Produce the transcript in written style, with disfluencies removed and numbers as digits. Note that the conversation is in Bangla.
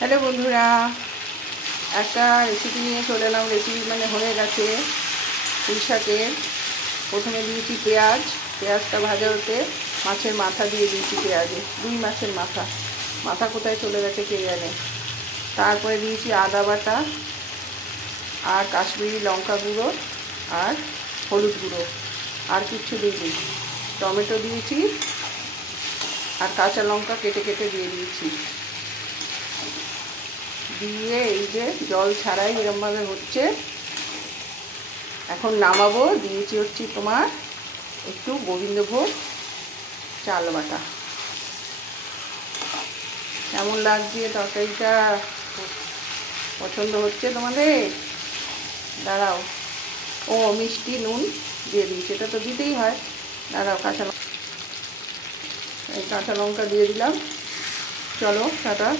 হ্যালো বন্ধুরা, একটা রেসিপি নিয়ে চলে এলাম। রেসিপি মানে হয়ে গেছে পুঁই শাকের। প্রথমে দিয়েছি পেঁয়াজ, পেঁয়াজটা ভাজা হতে মাছের মাথা দিয়ে দিয়েছি। পেঁয়াজে রুই মাছের মাথা, মাথা কোথায় চলে গেছে কে জানে। তারপরে দিয়েছি আদা বাটা আর কাশ্মীরি লঙ্কা গুঁড়ো আর হলুদ গুঁড়ো, আর কিচ্ছু দিইনি। টমেটো দিয়েছি আর কাঁচা লঙ্কা কেটে কেটে দিয়ে দিয়েছি। দিয়ে এই যে জল ছাড়াই এরমভাবে হচ্ছে। এখন নামাবো। দিয়েছি হচ্ছে তোমার একটু গোবিন্দভোগ চাল বাটা। কেমন লাগছে তরকারিটা? পছন্দ হচ্ছে তোমাদের? দাঁড়াও, ও মিষ্টি নুন দিয়ে দিয়েছি, এটা তো দিতেই হয়। দাঁড়াও, কাঁচা লঙ্কা দিয়ে দিলাম। চলো টাটা।